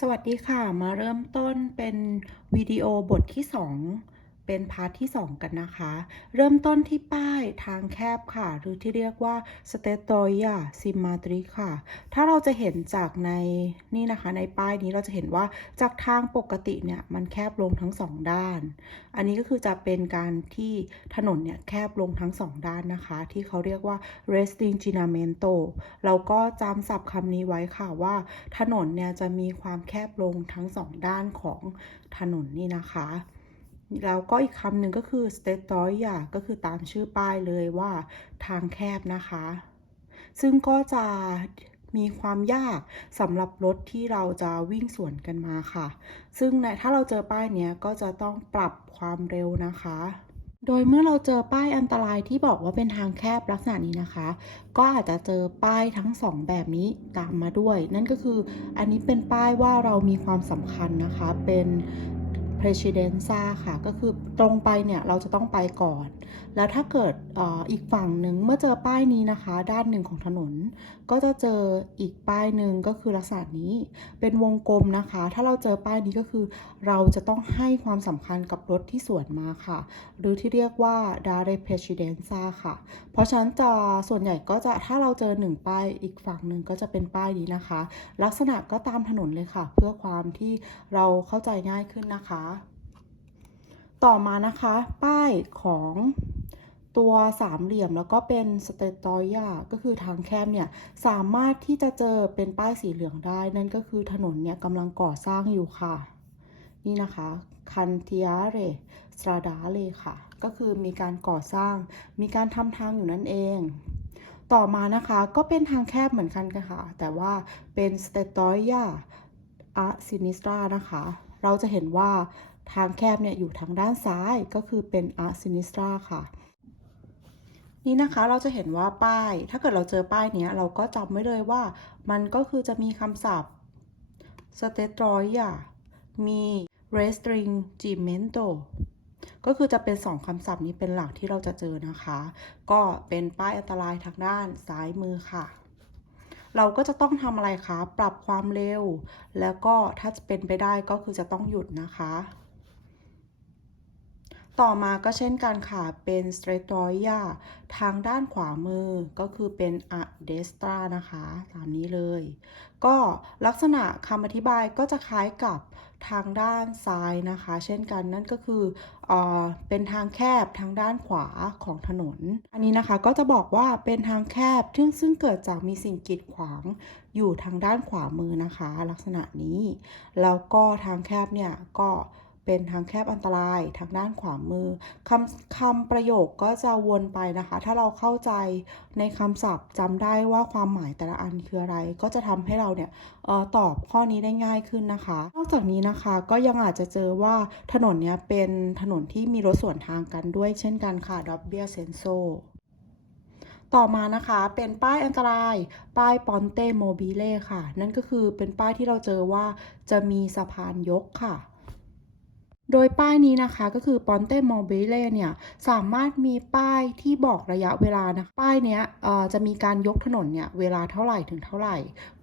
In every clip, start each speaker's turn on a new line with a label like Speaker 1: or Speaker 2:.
Speaker 1: สวัสดีค่ะ มาเริ่มต้นเป็นวิดีโอบทที่ 2 เป็นพาร์ทที่ 2 กันนะคะ เริ่มต้นที่ป้ายทางแคบค่ะ หรือที่เรียกว่า s t e t o y a s y m m a t r i ค่ะ ถ้าเราจะเห็นจากในนี่นะคะในป้ายนี้เราจะเห็นว่าจากทางปกติเนี่ยมันแคบลงทั้งสองด้าน อันนี้ก็คือจะเป็นการที่ถนนเนี่ยแคบลงทั้งสองด้านนะคะ ที่เขาเรียกว่า restringimento เราก็จำศัพท์คำนี้ไว้ค่ะว่า ถนนเนี่ยจะมีความแคบลงทั้งสองด้านของถนนนี่นะคะ แล้วก็อีกคำหนึ่งก็คือ s t e t o y a ก็คือตามชื่อป้ายเลยว่าทางแคบนะคะ ซึ่งก็จะมีความยากสำหรับรถที่เราจะวิ่งสวนกันมาค่ะ ซึ่งในถ้าเราเจอป้ายเนี้ยก็จะต้องปรับความเร็วนะคะ โดยเมื่อเราเจอป้ายอันตรายที่บอกว่าเป็นทางแคบลักษณะนี้นะคะ ก็อาจจะเจอป้ายทั้งสองแบบนี้ตามมาด้วย นั่นก็คืออันนี้เป็นป้ายว่าเรามีความสำคัญนะคะ เป็น presidenza ค่ะ ก็คือตรงไปเนี่ยเราจะต้องไปก่อน แล้วถ้าเกิดออีกฝั่งหนึ่งเมื่อเจอป้ายนี้นะคะ ด้านหนึ่งของถนน ก็จะเจออีกป้ายหนึ่งก็คือลักษณะนี้ เป็นวงกลมนะคะ ถ้าเราเจอป้ายนี้ก็คือ เราจะต้องให้ความสำคัญกับรถที่สวนมาค่ะ หรือที่เรียกว่า dare presidenza ค่ะ เพราะฉะนั้นจะส่วนใหญ่ก็จะถ้าเราเจอหนึ่งป้ายอีกฝั่งหนึ่งก็จะเป็นป้ายนี้นะคะ ลักษณะก็ตามถนนเลยค่ะ เพื่อความที่เราเข้าใจง่ายขึ้นนะคะ ต่อมานะคะ ป้ายของตัวสามเหลี่ยมแล้วก็เป็นสเตตอยาก็คือทางแคบเนี่ยสามารถที่จะเจอเป็นป้ายสีเหลืองได้ นั่นก็คือถนนเนี่ยกำลังก่อสร้างอยู่ค่ะ นี่นะคะคันเทียเรสตราดาเลค่ะ ก็คือมีการก่อสร้าง มีการทำทางอยู่นั่นเอง ต่อมานะคะก็เป็นทางแคบเหมือนกันค่ะ แต่ว่าเป็นสเตตอยาอะซินิสตรานะคะ เราจะเห็นว่า ทางแคบเนี่ยอยู่ทางด้านซ้ายก็คือเป็นอะซินิสตราค่ะ นี่นะคะเราจะเห็นว่าป้าย ถ้าเกิดเราเจอป้ายเนี้ยเราก็จำไว้เลยว่า มันก็คือจะมีคำศัพท์ s t e t o y a มี restringimento ก็คือจะเป็นสองคำศัพท์นี้เป็นหลักที่เราจะเจอนะคะ ก็เป็นป้ายอันตรายทางด้านซ้ายมือค่ะ เราก็จะต้องทำอะไรคะ ปรับความเร็ว แล้วก็ถ้าจะเป็นไปได้ก็คือจะต้องหยุดนะคะ ต่อมาก็เช่นกันค่ะ เป็น s t r a t o y a ทางด้านขวามือก็คือเป็น a destra นะคะ ตามนี้เลย ก็ลักษณะคำอธิบายก็จะคล้ายกับทางด้านซ้ายนะคะ เช่นกันนั่นก็คือเออเป็นทางแคบทางด้านขวาของถนน อันนี้นะคะก็จะบอกว่าเป็นทางแคบซึ่งซึ่งเกิดจากมีสิ่งกีดขวางอยู่ทางด้านขวามือนะคะ ลักษณะนี้ แล้วก็ทางแคบเนี่ยก็เเป็นทางแคบอันตรายทางด้านขวามือคำคำประโยคก็จะวนไปนะคะ ถ้าเราเข้าใจในคำศัพท์จำได้ว่าความหมายแต่ละอันคืออะไร ก็จะทำให้เราเนี่ยออตอบข้อนี้ได้ง่ายขึ้นนะคะ นอกจากนี้นะคะก็ยังอาจจะเจอว่าถนนเนี้ยเป็นถนนที่มีรถสวนทางกันด้วยเช่นกันค่ะดับเบิลเซนโซต่อมานะคะเป็นป้ายอันตราย ป้ายปอนเตโมบิเล่ค่ะ นั่นก็คือเป็นป้ายที่เราเจอว่าจะมีสะพานยกค่ะ โดยป้ายนี้นะคะก็คือปอนเตโมบิเล่เนี่ยสามารถมีป้ายที่บอกระยะเวลานะป้ายเนี้ยจะมีการยกถนนเนี่ยเวลาเท่าไหร่ถึงเท่าไหร่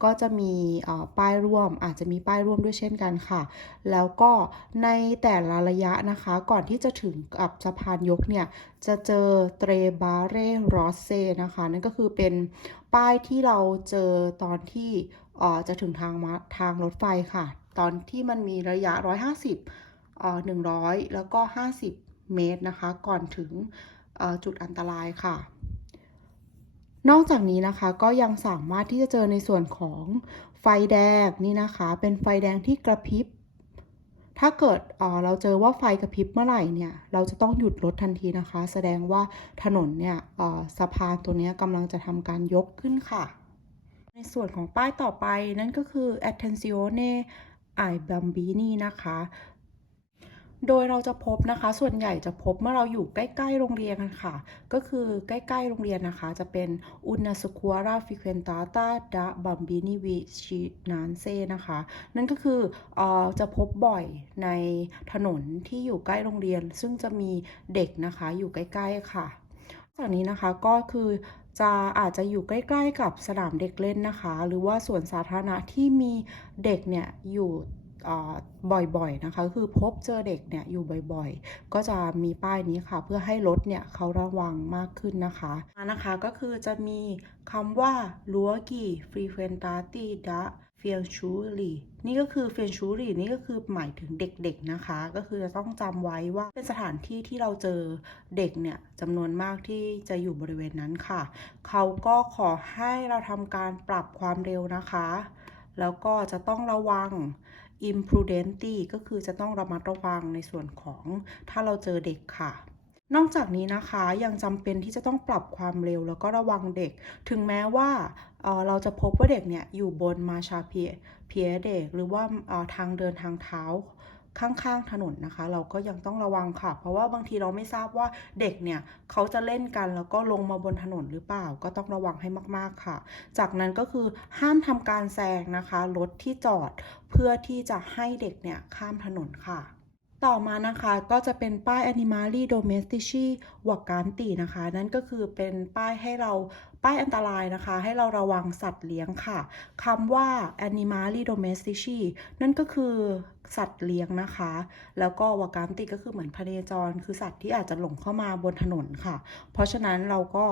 Speaker 1: ก็จะมีป้ายร่วมอาจจะมีป้ายร่วมด้วยเช่นกันค่ะ แล้วก็ในแต่ละระยะนะคะก่อนที่จะถึงกับสะพานยกเนี่ยจะเจอเตรบาเร่รอสเซนะคะนั่นก็คือเป็นป้ายที่เราเจอตอนที่จะถึงทางทางรถไฟค่ะ ตอนที่มันมีระยะ 150 เอ่อ100แล้วก็ 50 เมตรนะคะ ก่อนถึงจุดอันตรายค่ะ นอกจากนี้นะคะก็ยังสามารถที่จะเจอในส่วนของไฟแดงนี่นะคะ เป็นไฟแดงที่กระพริบ ถ้าเกิดเราเจอว่าไฟกระพริบเมื่อไหร่เนี่ย เราจะต้องหยุดรถทันทีนะคะ แสดงว่าถนนเนี่ยสะพานตัวนี้กำลังจะทำการยกขึ้นค่ะ ในส่วนของป้ายต่อไปนั่นก็คือ attenzione ai bambini นะคะ โดยเราจะพบนะคะ ส่วนใหญ่จะพบเมื่อเราอยู่ใกล้ ๆ โรงเรียนกันค่ะ ก็คือใกล้ ๆ โรงเรียนนะคะ จะเป็น una scuola frequentata da bambini vicinanze นะคะ นั่นก็คืออจะพบบ่อยในถนนที่อยู่ใกล้โรงเรียน ซึ่งจะมีเด็กนะคะอยู่ใกล้ ๆ ค่ะจากนี้นะคะก็คือจะอาจจะอยู่ใกล้ ๆ กับสนามเด็กเล่นนะคะ หรือว่าสวนสาธารณะที่มีเด็กเนี่ยอยู่ บ่อยๆนะคะ คือพบเจอเด็กเนี่ยอยู่บ่อยๆ ก็จะมีป้ายนี้ค่ะ เพื่อให้รถเนี่ยเขาระวังมากขึ้นนะคะนะคะก็คือจะมีคำว่า luoghi frequentati da fianciulli นี่ก็คือ fianciulli นี่ก็คือหมายถึงเด็กๆนะคะ ก็คือจะต้องจำไว้ว่าเป็นสถานที่ที่เราเจอเด็กเนี่ยจำนวนมากที่จะอยู่บริเวณนั้นค่ะ เขาก็ขอให้เราทำการปรับความเร็วนะคะ แล้วก็จะต้องระวัง imprudenti ก็คือจะต้องระมัดระวังในส่วนของถ้าเราเจอเด็กค่ะ นอกจากนี้นะคะยังจำเป็นที่จะต้องปรับความเร็วแล้วก็ระวังเด็ก ถึงแม้ว่าเอ่อเราจะพบว่าเด็กเนี่ยอยู่บนมาชาเพียเพียเด็ก หรือว่าทางเดินทางเท้า ข้างๆถนนนะคะ เราก็ยังต้องระวังค่ะ เพราะว่าบางทีเราไม่ทราบว่าเด็กเนี่ยเขาจะเล่นกันแล้วก็ลงมาบนถนนหรือเปล่า ก็ต้องระวังให้มากๆค่ะ จากนั้นก็คือห้ามทำการแซงนะคะรถที่จอดเพื่อที่จะให้เด็กเนี่ยข้ามถนนค่ะ ต่อมานะคะก็จะเป็นป้าย Animali Domestici Vacanti นะคะ นั่นก็คือเป็นป้ายให้เราป้ายอันตรายนะคะ ให้เราระวังสัตว์เลี้ยงค่ะคำว่า Animali Domestici นั่นก็คือสัตว์เลี้ยงนะคะ แล้วก็ Vacanti ก็คือเหมือนพเนจร คือสัตว์ที่อาจจะหลงเข้ามาบนถนนค่ะ เพราะฉะนั้นเราก็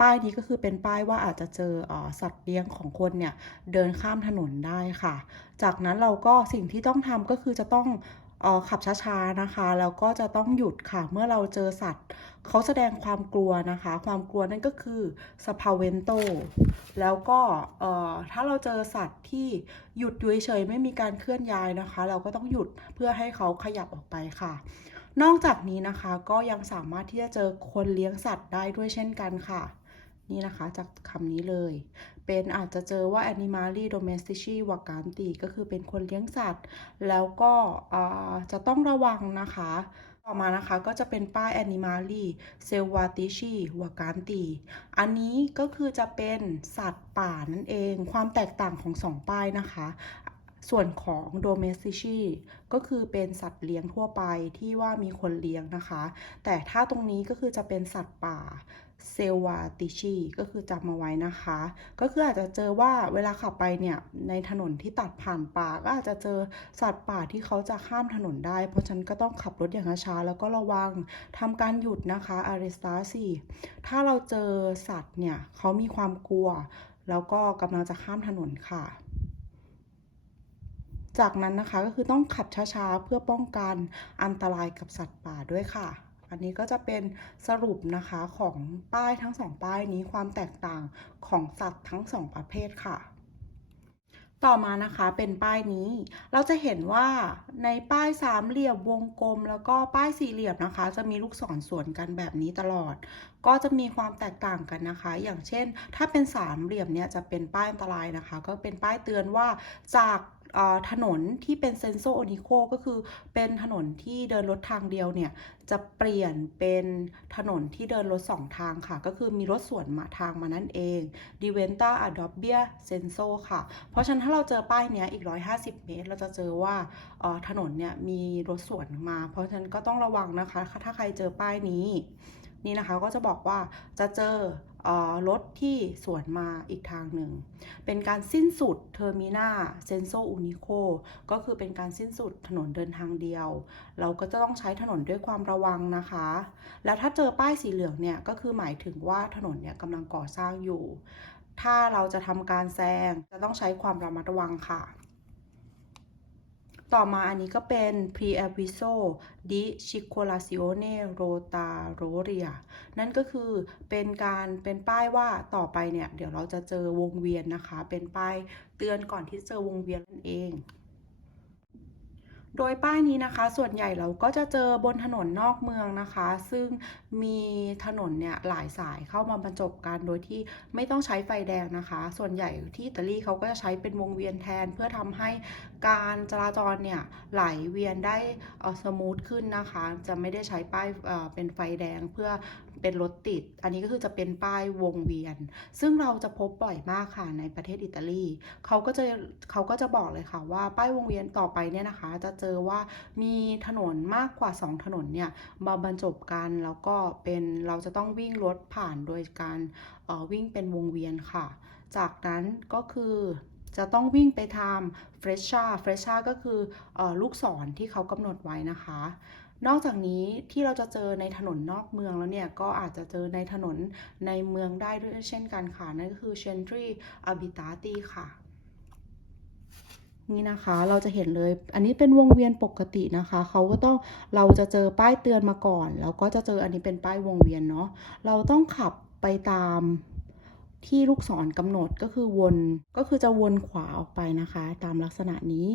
Speaker 1: ป้ายนี้ก็คือเป็นป้ายว่าอาจจะเจออสัตว์เลี้ยงของคนเนี่ยเดินข้ามถนนได้ค่ะ จากนั้นเราก็สิ่งที่ต้องทำก็คือจะต้อง ขับช้าๆนะคะ แล้วก็จะต้องหยุดค่ะ เมื่อเราเจอสัตว์เขาแสดงความกลัวนะคะ ความกลัวนั่นก็คือสพาเวนโต แล้วก็ถ้าเราเจอสัตว์ที่หยุดอยู่เฉยไม่มีการเคลื่อนย้ายนะคะ เราก็ต้องหยุดเพื่อให้เขาขยับออกไปค่ะ นอกจากนี้นะคะก็ยังสามารถที่จะเจอคนเลี้ยงสัตว์ได้ด้วยเช่นกันค่ะ นี่นะคะจากคำนี้เลย เป็นอาจจะเจอว่า Animali Domestici v a g a n t i ก็คือเป็นคนเลี้ยงสัตว์ แล้วก็จะต้องระวังนะคะ ต่อมานะคะก็จะเป็นป้าย Animali Selvatici v a g a n t i อันนี้ก็คือจะเป็นสัตว์ป่านั่นเอง ความแตกต่างของสองป้ายนะคะ ส่วนของ domestici ก็คือเป็นสัตว์เลี้ยงทั่วไปที่ว่ามีคนเลี้ยงนะคะ แต่ถ้าตรงนี้ก็คือจะเป็นสัตว์ป่าเซลวาติชีก็คือจำมาไว้นะคะ ก็คืออาจจะเจอว่าเวลาขับไปเนี่ยในถนนที่ตัดผ่านป่าก็อาจจะเจอสัตว์ป่าที่เขาจะข้ามถนนได้ เพราะฉันก็ต้องขับรถอย่างช้าแล้วก็ระวังทำการหยุดนะคะอาริสตาสีถ้าเราเจอสัตว์เนี่ยเขามีความกลัว แล้วก็กำลังจะข้ามถนนค่ะ จากนั้นนะคะก็คือต้องขับช้าๆ เพื่อป้องกันอันตรายกับสัตว์ป่าด้วยค่ะ อันนี้ก็จะเป็นสรุปนะคะของป้ายทั้งสองป้ายนี้ความแตกต่างของสัตว์ทั้งสองประเภทค่ะต่อมานะคะเป็นป้ายนี้ เราจะเห็นว่าในป้ายสามเหลี่ยมวงกลม แล้วก็ป้ายสี่เหลี่ยมนะคะ จะมีลูกศรสวนกันแบบนี้ตลอด ก็จะมีความแตกต่างกันนะคะ อย่างเช่น ถ้าเป็นสามเหลี่ยมเนี่ยจะเป็นป้ายอันตรายนะคะ ก็เป็นป้ายเตือนว่าจาก ถนนที่เป็นเซนโซโอนิโคก็คือเป็นถนนที่เดินรถทางเดียวเนี่ยจะเปลี่ยนเป็นถนนที่เดินรถสองทางค่ะ ก็คือมีรถสวนมาทางมานั่นเองดิเวนต้าอะดอบเบียเซนโซค่ะ เพราะฉะนั้นถ้าเราเจอป้ายเนี้ยอีก 150 เมตร เราจะเจอว่าถนนเนี่ยมีรถสวนมา เพราะฉะนั้นก็ต้องระวังนะคะ ถ้าใครเจอป้ายนี้ นี่นะคะก็จะบอกว่าจะเจอ รถที่สวนมาอีกทางหนึ่ง เป็นการสิ้นสุดเทอร์มินาเซนโซอูนิโคก็คือเป็นการสิ้นสุดถนนเดินทางเดียว เราก็จะต้องใช้ถนนด้วยความระวังนะคะ แล้วถ้าเจอป้ายสีเหลืองเนี่ยก็คือหมายถึงว่าถนนเนี่ยกำลังก่อสร้างอยู่ ถ้าเราจะทำการแซงจะต้องใช้ความระมัดระวังค่ะ ต่อมาอันนี้ก็เป็น Preavviso di circolazione rotaroria นั่นก็คือเป็นการเป็นป้ายว่าต่อไปเนี่ย เดี๋ยวเราจะเจอวงเวียนนะคะ เป็นป้ายเตือนก่อนที่เจอวงเวียนนั่นเอง โดยป้ายนี้นะคะ ส่วนใหญ่เราก็จะเจอบนถนนนอกเมืองนะคะ ซึ่งมีถนนเนี่ยหลายสายเข้ามาบรรจบกันโดยที่ไม่ต้องใช้ไฟแดงนะคะ ส่วนใหญ่ที่อิตาลีเขาก็จะใช้เป็นวงเวียนแทน เพื่อทำให้การจราจรเนี่ยไหลเวียนได้สมูทขึ้นนะคะ จะไม่ได้ใช้ป้ายเป็นไฟแดงเพื่อ เป็นรถติด อันนี้ก็คือจะเป็นป้ายวงเวียน ซึ่งเราจะพบบ่อยมากค่ะในประเทศอิตาลีเขาก็จะเขาก็จะบอกเลยค่ะว่าป้ายวงเวียนต่อไปเนี่ยนะคะ จะเจอว่ามีถนนมากกว่า 2 ถนนเนี่ยมาบรรจบกันแล้วก็เป็นเราจะต้องวิ่งรถผ่านโดยการออวิ่งเป็นวงเวียนค่ะ จากนั้นก็คือจะต้องวิ่งไปทำเฟรชชาเฟรชชาก็คือออลูกศรที่เขากำหนดไว้นะคะ นอกจากนี้ที่เราจะเจอในถนนนอกเมืองแล้วเนี่ย ก็อาจจะเจอในถนนในเมืองได้ด้วยเช่นกันค่ะ นั่นก็คือ Centri Abitati ค่ะนี่นะคะเราจะเห็นเลยอันนี้เป็นวงเวียนปกตินะคะเขาก็ต้องเราจะเจอป้ายเตือนมาก่อน แล้วก็จะเจออันนี้เป็นป้ายวงเวียนเนาะเราต้องขับไปตามที่ลูกศรกำหนดก็คือวนก็คือจะวนขวาออกไปนะคะ ตามลักษณะนี้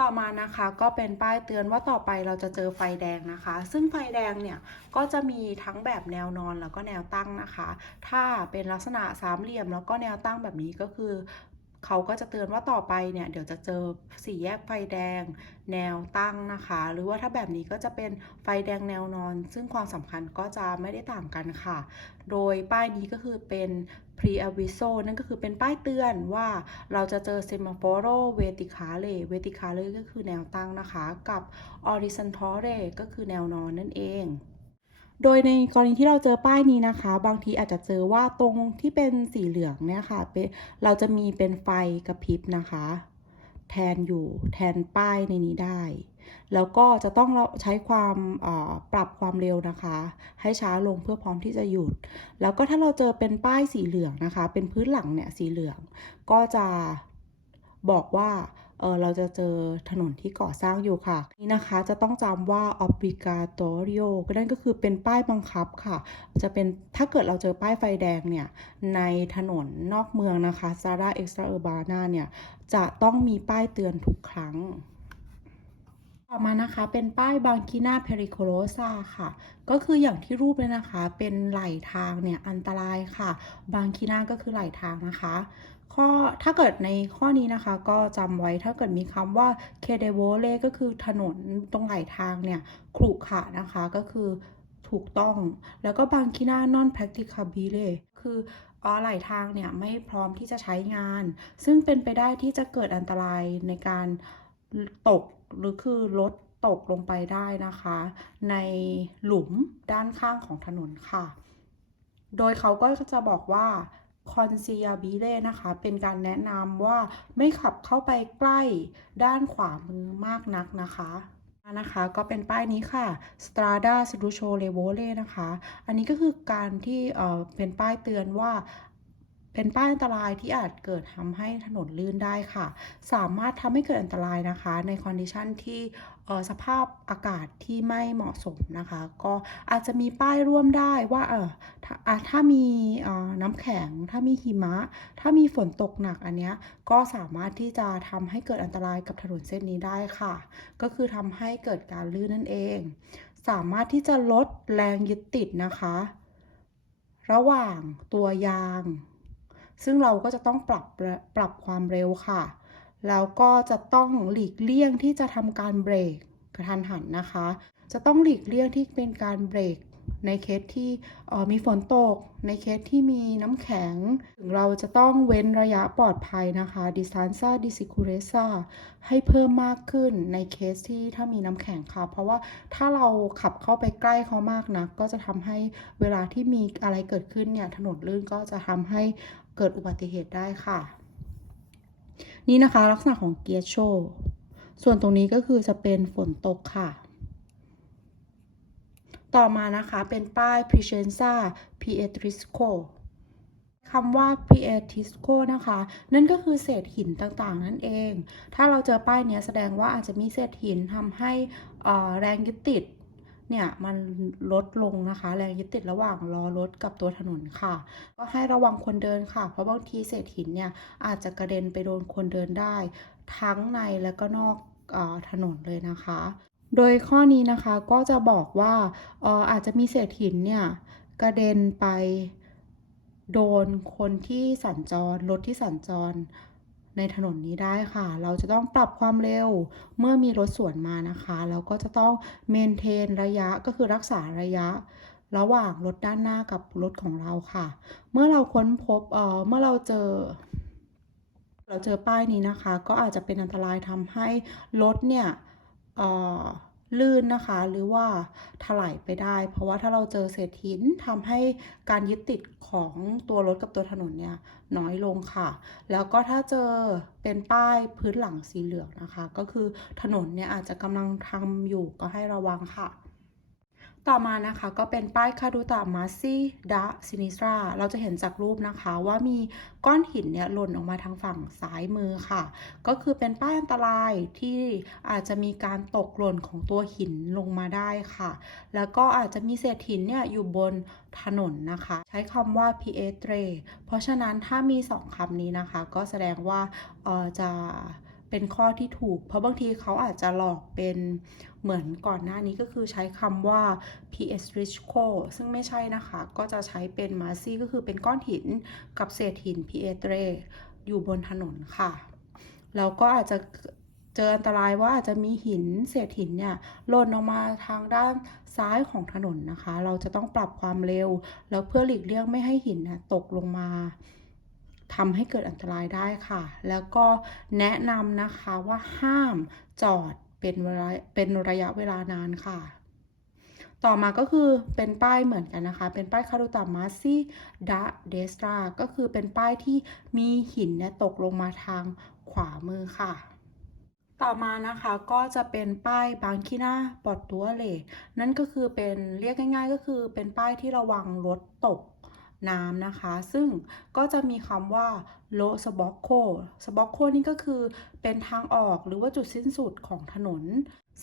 Speaker 1: ต่อมานะคะก็เป็นป้ายเตือนว่าต่อไปเราจะเจอไฟแดงนะคะ ซึ่งไฟแดงเนี่ยก็จะมีทั้งแบบแนวนอนแล้วก็แนวตั้งนะคะ ถ้าเป็นลักษณะสามเหลี่ยมแล้วก็แนวตั้งแบบนี้ก็คือ เขาก็จะเตือนว่าต่อไปเนี่ยเดี๋ยวจะเจอสี่แยกไฟแดงแนวตั้งนะคะ หรือว่าถ้าแบบนี้ก็จะเป็นไฟแดงแนวนอน ซึ่งความสำคัญก็จะไม่ได้ต่างกันค่ะ โดยป้ายนี้ก็คือเป็น pre-aviso นั่นก็คือเป็นป้ายเตือนว่าเราจะเจอ semaforo verticale verticale ก็คือแนวตั้งนะคะ กับ horizontale ก็คือแนวนอนนั่นเอง โดยในกรณีที่เราเจอป้ายนี้นะคะ บางทีอาจจะเจอว่าตรงที่เป็นสีเหลืองเนี่ยค่ะเเราจะมีเป็นไฟกระพริบนะคะ แทนอยู่แทนป้ายในนี้ได้ แล้วก็จะต้องใช้ความปรับความเร็วนะคะ ให้ช้าลงเพื่อพร้อมที่จะหยุด แล้วก็ถ้าเราเจอเป็นป้ายสีเหลืองนะคะ เป็นพื้นหลังเนี่ยสีเหลือง ก็จะบอกว่า เออเราจะเจอถนนที่ก่อสร้างอยู่ค่ะ นี่นะคะจะต้องจำว่า obligatorio ก็นั่นก็คือเป็นป้ายบังคับค่ะ จะเป็นถ้าเกิดเราเจอป้ายไฟแดงเนี่ย ในถนนนอกเมืองนะคะ Sara Extra Urbana เนี่ย จะต้องมีป้ายเตือนทุกครั้ง ต่อมานะคะเป็นป้ายบางกินาเพริโคโ o ซาค่ะ ก็คืออย่างที่รูปเลยนะคะ เป็นไหลทางเนี่ยอันตรายค่ะ บางกินาก็คือไหลทางนะคะ ข้อถ้าเกิดในข้อนี้นะคะก็จำไว้ถ้าเกิดมีคำว่าเคเดโวเลก็คือถนนตรงไหลทางเนี่ยขรุขระนะคะก็คือถูกต้อง แล้วก็บางกินานอน practicabile คืออ๋อไหลทางเนี่ยไม่พร้อมที่จะใช้งาน ซึ่งเป็นไปได้ที่จะเกิดอันตรายในการตกหรือคือรถตกลงไปได้นะคะ ในหลุมด้านข้างของถนนค่ะ โดยเขาก็จะบอกว่า คอนซียาบีเล่นะคะ เป็นการแนะนำว่าไม่ขับเข้าไปใกล้ด้านขวามือมากนักนะคะนะคะก็เป็นป้ายนี้ค่ะ Strada s r u c h o l e v o l e นะคะ อันนี้ก็คือการที่เอ่อเป็นป้ายเตือนว่า เป็นป้ายอันตรายที่อาจเกิดทำให้ถนนลื่นได้ค่ะ สามารถทำให้เกิดอันตรายนะคะ ในคอนดิชันที่สภาพอากาศที่ไม่เหมาะสมนะคะ ก็อาจจะมีป้ายร่วมได้ว่าเออถ้าถ้ามีน้ำแข็ง ถ้ามีหิมะ ถ้ามีฝนตกหนักอันเนี้ยก็สามารถที่จะทำให้เกิดอันตรายกับถนนเส้นนี้ได้ค่ะ ก็คือทำให้เกิดการลื่นนั่นเอง สามารถที่จะลดแรงยึดติดนะคะ ระหว่างตัวยาง ซึ่งเราก็จะต้องปรับปรับความเร็วค่ะ แล้วก็จะต้องหลีกเลี่ยงที่จะทำการเบรกกระทันหันนะคะ จะต้องหลีกเลี่ยงที่เป็นการเบรกในเคสที่มีฝนตก ในเคสที่มีน้ำแข็ง ถึงเราจะต้องเว้นระยะปลอดภัยนะคะ distanza di sicurezza ให้เพิ่มมากขึ้นในเคสที่ถ้ามีน้ำแข็งค่ะ เพราะว่าถ้าเราขับเข้าไปใกล้เขามากนะัก ก็จะทำให้เวลาที่มีอะไรเกิดขึ้นเนี่ย ถนนลื่นก็จะทำให้ เกิดอุบัติเหตุได้ค่ะ นี่นะคะลักษณะของเกียร์โชส่วนตรงนี้ก็คือจะเป็นฝนตกค่ะ ต่อมานะคะเป็นป้าย p r e c e n z a Pietrisco คำว่า Pietrisco นะคะ นั่นก็คือเศษหินต่างๆ นั่นเอง ถ้าเราเจอป้ายนี้แสดงว่าอาจจะมีเศษหินทำให้แรงยึดติด เนี่ยมันลดลงนะคะ แรงยึดติดระหว่างล้อรถกับตัวถนนค่ะ ก็ให้ระวังคนเดินค่ะ เพราะบางทีเศษหินเนี่ยอาจจะกระเด็นไปโดนคนเดินได้ ทั้งในและก็นอกอถนนเลยนะคะ โดยข้อนี้นะคะก็จะบอกว่าอออาจจะมีเศษหินเนี่ยกระเด็นไปโดนคนที่สัญจรรถที่สัญจร ในถนนนี้ได้ค่ะ เราจะต้องปรับความเร็วเมื่อมีรถสวนมานะคะ แล้วก็จะต้องเมนเทนระยะก็คือรักษาระยะ ระหว่างรถด้านหน้ากับรถของเราค่ะ เมื่อเราค้นพบเอ่อเมื่อเราเจอ เราเจอป้ายนี้นะคะ ก็อาจจะเป็นอันตรายทำให้รถเนี่ยเอ่อ ลื่นนะคะ หรือว่าถลายไปได้ เพราะว่าถ้าเราเจอเศษหินทำให้การยึดติดของตัวรถกับตัวถนนเนี่ยน้อยลงค่ะ แล้วก็ถ้าเจอเป็นป้ายพื้นหลังสีเหลืองนะคะ ก็คือถนนเนี่ยอาจจะกำลังทำอยู่ก็ให้ระวังค่ะ ต่อมานะคะก็เป็นป้ายคาดูตามาซีดะซินิสราเราจะเห็นจากรูปนะคะว่ามีก้อนหินเนี่ยหล่นออกมาทางฝั่งซ้ายมือค่ะ ก็คือเป็นป้ายอันตรายที่อาจจะมีการตกหล่นของตัวหินลงมาได้ค่ะ แล้วก็อาจจะมีเศษหินเนี่ยอยู่บนถนนนะคะ ใช้คำว่า p a t r e เพราะฉะนั้นถ้ามีสองคำนี้นะคะ ก็แสดงว่าจะ เป็นข้อที่ถูก เพราะบางทีเขาอาจจะหลอกเป็นเหมือนก่อนหน้านี้ก็คือใช้คำว่า PS Rico ซึ่งไม่ใช่นะคะ ก็จะใช้เป็น m a s ก็คือเป็นก้อนหินกับเศษหิน p a t r e อยู่บนถนนค่ะ แล้วก็อาจจะเจออันตรายว่าอาจจะมีหินเศษหินเนี่ยหล่นออกมาทางด้านซ้ายของถนนนะคะ เราจะต้องปรับความเร็ว แล้วเพื่อหลีกเลี่ยงไม่ให้หินนะตกลงมา ทำให้เกิดอันตรายได้ค่ะ แล้วก็แนะนำนะคะว่าห้ามจอดเป็นเวลาเป็นระยะเวลานานค่ะ ต่อมาก็คือเป็นป้ายเหมือนกันนะคะ เป็นป้ายคารุตามาซีดะเดสตราก็คือเป็นป้ายที่มีหินเนี่ยตกลงมาทางขวามือค่ะต่อมานะคะก็จะเป็นป้ายบางคีน่าปอดตัวเลนั่นก็คือเป็นเรียกง่าย ๆ ก็คือเป็นป้ายที่ระวังรถตก น้ำนะคะ ซึ่งก็จะมีคำว่าโลสบ็อกโคสบ็อกโคนี่ก็คือเป็นทางออกหรือว่าจุดสิ้นสุดของถนน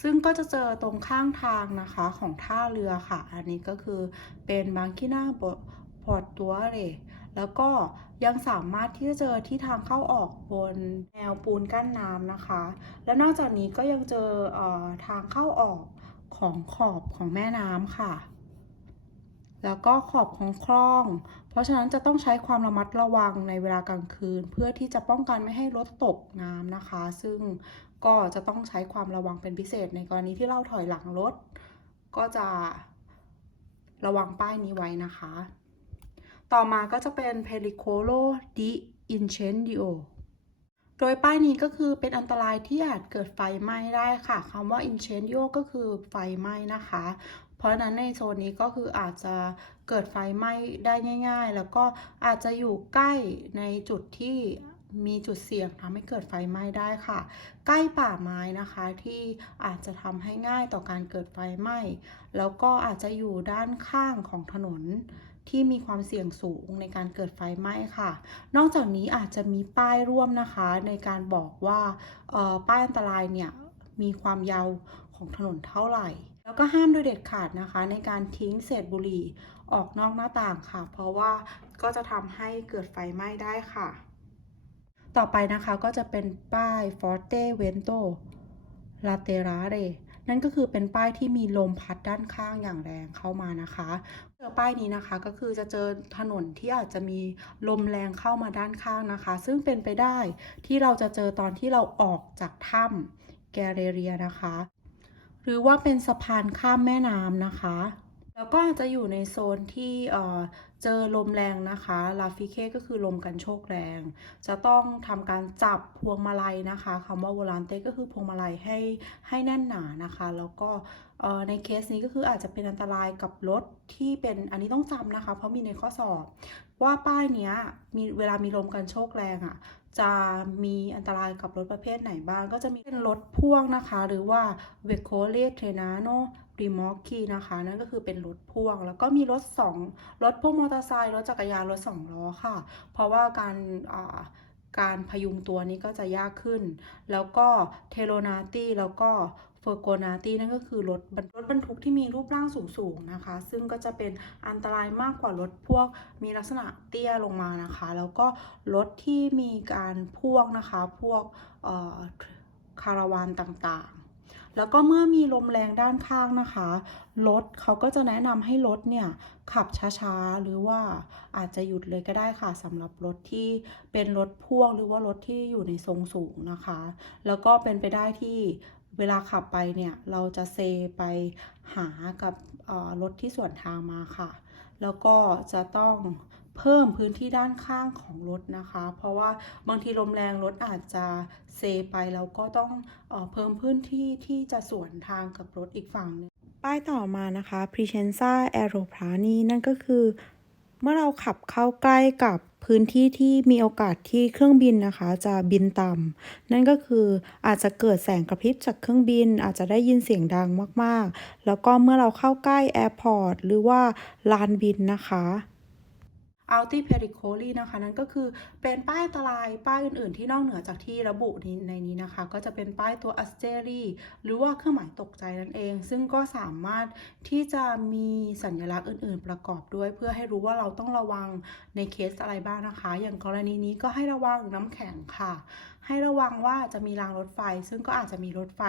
Speaker 1: ซึ่งก็จะเจอตรงข้างทางนะคะของท่าเรือค่ะ อันนี้ก็คือเป็นบางคีนาปอดตัวเลแล้วก็ยังสามารถที่จะเจอที่ทางเข้าออกบนแนวปูนกั้นน้ำนะคะ และนอกจากนี้ก็ยังเจอเออทางเข้าออกของขอบของแม่น้ำค่ะ แล้วก็ขอบของคลอง เพราะฉะนั้นจะต้องใช้ความระมัดระวังในเวลากลางคืน เพื่อที่จะป้องกันไม่ให้รถตกน้ำนะคะ ซึ่งก็จะต้องใช้ความระวังเป็นพิเศษในกรณีที่เราถอยหลังรถ ก็จะระวังป้ายนี้ไว้นะคะ ต่อมาก็จะเป็น Pericolo di Incendio โดยป้ายนี้ก็คือเป็นอันตรายที่อาจเกิดไฟไหม้ได้ค่ะคำว่า incendio ก็คือไฟไหม้นะคะ เพราะฉะนั้นในโซนนี้ก็คืออาจจะเกิดไฟไหม้ได้ง่าย ๆ แล้วก็อาจจะอยู่ใกล้ในจุดที่มีจุดเสี่ยงทำให้เกิดไฟไหม้ได้ค่ะ ใกล้ป่าไม้นะคะที่อาจจะทำให้ง่ายต่อการเกิดไฟไหม้ แล้วก็อาจจะอยู่ด้านข้างของถนน ที่มีความเสี่ยงสูงในการเกิดไฟไหม้ค่ะ นอกจากนี้อาจจะมีป้ายร่วมนะคะในการบอกว่าป้ายอันตรายเนี่ยมีความยาวของถนนเท่าไหร่ แล้วก็ห้ามโดยเด็ดขาดนะคะ ในการทิ้งเศษบุหรี่ออกนอกหน้าต่างค่ะ เพราะว่าก็จะทำให้เกิดไฟไหม้ได้ค่ะ ต่อไปนะคะก็จะเป็นป้าย Forte Vento Laterale นั่นก็คือเป็นป้ายที่มีลมพัดด้านข้างอย่างแรงเข้ามานะคะเจอป้ายนี้นะคะก็คือจะเจอถนนที่อาจจะมีลมแรงเข้ามาด้านข้างนะคะ ซึ่งเป็นไปได้ที่เราจะเจอตอนที่เราออกจากถ้ำแกเรเรียนะคะ หรือว่าเป็นสะพานข้ามแม่น้ำนะคะ แล้วก็อาจจะอยู่ในโซนที่ เจอลมแรงนะคะลาฟิเคก็คือลมกันโชกแรง จะต้องทำการจับพวงมาลัยนะคะคำว่า volante ก็คือพวงมาลัยให้ให้แน่นหนานะคะ แล้วก็ในเคสนี้ก็คืออาจจะเป็นอันตรายกับรถที่เป็นอันนี้ต้องจำนะคะ เพราะมีในข้อสอบ ว่าป้ายเนี้ยมีเวลามีลมกันโชกแรงอะ่ะจะมีอันตรายกับรถประเภทไหนบ้าง ก็จะมีเป็นรถพ่วงนะคะ หรือว่า v e c o l e t r e n a n o r i m o c c i นะคะ นั่นก็คือเป็นรถพ่วง แล้วก็มีรถ2รถพวกมอเตอร์ไซค์รถจักรยานรถ2ล้อค่ะ เพราะว่าการการพยุงตัวนี้ก็จะยากขึ้น แล้วก็เทโลนาตี้แล้วก็เฟอร์โกนาตี้นั่นก็คือรถรถบรรทุกที่มีรูปร่างสูงๆนะคะ ซึ่งก็จะเป็นอันตรายมากกว่ารถพวกมีลักษณะเตี้ยลงมานะคะ แล้วก็รถที่มีการพ่วงนะคะ พวกคาราวานต่างๆ แล้วก็เมื่อมีลมแรงด้านข้างนะคะ รถเขาก็จะแนะนำให้รถเนี่ยขับช้าๆ หรือว่าอาจจะหยุดเลยก็ได้ค่ะสำหรับรถที่เป็นรถพ่วงหรือว่ารถที่อยู่ในทรงสูงนะคะ แล้วก็เป็นไปได้ที่เวลาขับไปเนี่ยเราจะเซไปหากับรถที่สวนทางมาค่ะ แล้วก็จะต้อง เพิ่มพื้นที่ด้านข้างของรถนะคะ เพราะว่าบางทีลมแรงรถอาจจะเซไปแล้วก็ต้องเออเพิ่มพื้นที่ที่จะสวนทางกับรถอีกฝั่งหนึงป้ายต่อมานะคะ p r e c e n z a Aeroplani นั่นก็คือ เมื่อเราขับเข้าใกล้กับพื้นที่ที่มีโอกาสที่เครื่องบินนะคะ จะบินต่ำนั่นก็คืออาจจะเกิดแสงกระพริบจากเครื่องบิน อาจจะได้ยินเสียงดังมากๆ แล้วก็เมื่อเราเข้าใกล้แอร์พอร์ตหรือว่าลานบินนะคะ Alti Pericoli นะคะ นั่นก็คือเป็นป้ายอันตรายป้ายอื่น ๆ ที่นอกเหนือจากที่ระบุนี้ในนี้นะคะ ก็จะเป็นป้ายตัว a s t e r i หรือว่าเครื่องหมายตกใจนั่นเอง ซึ่งก็สามารถที่จะมีสัญลักษณ์อื่น ๆ ประกอบด้วย เพื่อให้รู้ว่าเราต้องระวังในเคสอะไรบ้างนะคะ อย่างกรณีนี้ก็ให้ระวังน้ำแข็งค่ะ ให้ระวังว่าจะมีรางรถไฟ ซึ่งก็อาจจะมีรถไฟ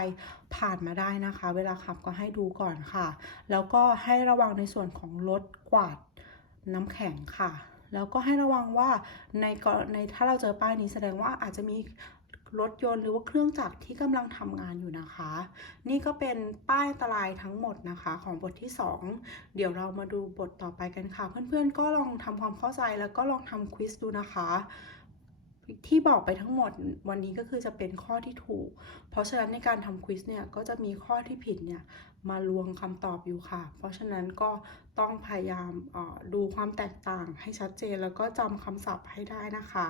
Speaker 1: ผ่านมาได้นะคะ เวลาขับก็ให้ดูก่อนค่ะ แล้วก็ให้ระวังในส่วนของรถกวาดน้ำแข็งค่ะ แล้วก็ให้ระวังว่าในกรในถ้าเราเจอป้ายนี้แสดงว่าอาจจะมีรถยนต์หรือว่าเครื่องจักรที่กำลังทำงานอยู่นะคะ นี่ก็เป็นป้ายอันตรายทั้งหมดนะคะของบทที่ 2 เดี๋ยวเรามาดูบทต่อไปกันค่ะ เพื่อนๆก็ลองทำความเข้าใจแล้วก็ลองทำควิสดูนะคะที่บอกไปทั้งหมดวันนี้ก็คือจะเป็นข้อที่ถูก เพราะฉะนั้นในการทำควิสเนี่ยก็จะมีข้อที่ผิดเนี่ย มาลวงคำตอบอยู่ค่ะ เพราะฉะนั้นก็ต้องพยายามดูความแตกต่างให้ชัดเจนแล้วก็จำคำศัพท์ให้ได้นะคะ